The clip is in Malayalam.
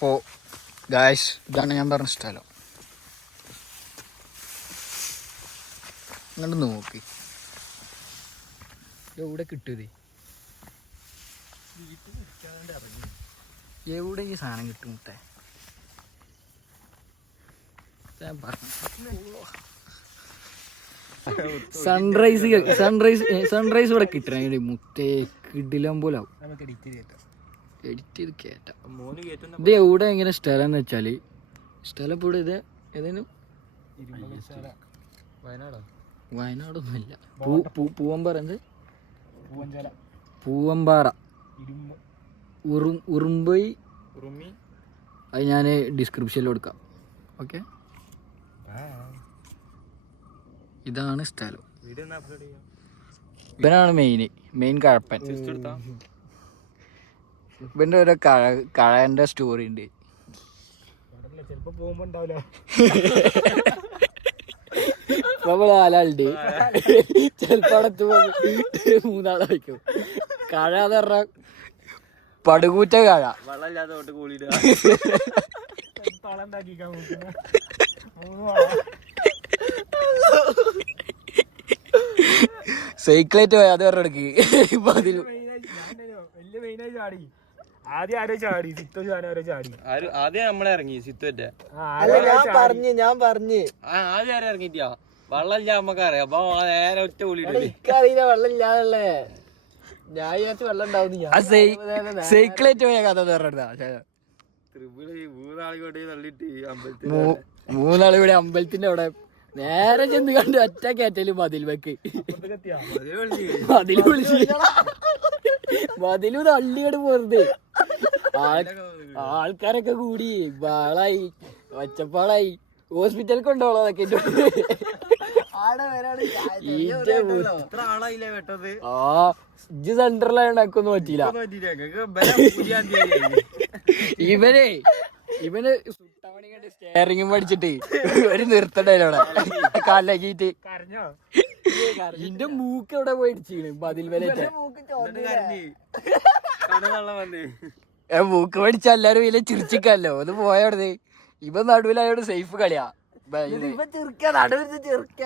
അപ്പോൾ ഗായ്സ് ഇതാണ് ഞാൻ പറഞ്ഞ സ്ഥലം. അങ്ങോട്ട് നോക്കി എവിടെ കിട്ടൂതേ, എവിടെ ഈ സാധനം കിട്ടും മുത്തേ. ഞാൻ പറഞ്ഞു സൺറൈസ് ഇവിടെ കിട്ടണ മുത്തേ കിടിലം പോലെ ആവും. എഡിറ്റ് ചെയ്ത് കേട്ടാ ഇത് എവിടെ എങ്ങനെ സ്ഥലം എന്ന് വെച്ചാല്, സ്ഥലം ഇപ്പോൾ ഇത് ഏതേനും വയനാടൊന്നുമില്ല, പൂവമ്പാറ. എന്ത് പൂവമ്പാറ ഉറുമ്പൈ, അത് ഞാൻ ഡിസ്ക്രിപ്ഷനിൽ കൊടുക്കാം. ഓക്കെ, ഇതാണ് സ്ഥലം. ഇവനാണ് മെയിൻ കഴപ്പൻ. ഇവന്റെ ഓരോ കഴന്റെ സ്റ്റോറി ഉണ്ട്. നാലാളുണ്ട്, ചെലപ്പോ അവിടെ മൂന്നാളായിരിക്കും. കഴ എന്ന് പറഞ്ഞ പടുകൂറ്റ കഴ. സൈക്കിളേറ്റ് പോയി അത് പറഞ്ഞെടുക്ക്. ആദ്യം നമ്മളെ ഇറങ്ങി സിത്തുവറ്റ. ഞാൻ പറഞ്ഞു ആദ്യം ആരും ഇറങ്ങിട്ടാ വെള്ളം നമ്മക്ക് അറിയാം. അപ്പൊ നേരെ ഒറ്റ എനിക്കറിയില്ല വെള്ളം ഇല്ലാതല്ലേ. ഞാൻ വിചാരിച്ചു വെള്ളം ഉണ്ടാവുന്ന. സൈക്കിളേറ്റ് പോയ കഥ പറഞ്ഞ മൂന്നാളി കൂടെ അമ്പലത്തിന്റെ അവിടെ നേരെ ചെന്ന് കണ്ട് ഒറ്റ കയറ്റല് മതിൽ വെക്ക്. മതില് തള്ളിയോട് പോരുത്. ആൾക്കാരൊക്കെ കൂടി ബാളായി ഒച്ചപ്പാളായി. ഹോസ്പിറ്റലിൽ കൊണ്ടുപോകണം അതൊക്കെ. ഇജ്ജ് സെന്ററിലാണ് എനിക്കൊന്നും പറ്റിയില്ല. ഇവന് സ്റ്റെയറിംഗും പഠിച്ചിട്ട് ഒരു നിർത്തണ്ടല്ലോ കാലാക്കിട്ട്. ഇന്റെ മൂക്ക് എവിടെ പോയിടിച്ചു മതിൽ വരെ. മൂക്ക് പഠിച്ച എല്ലാരും വലിയ ചിരിച്ചിക്കല്ലോ. ഒന്ന് പോയവിടുന്ന്. ഇവ നടുവിലായോട് സേഫ് കളിയാ. ചെറുക്ക നടുവിൽ ചെറുക്ക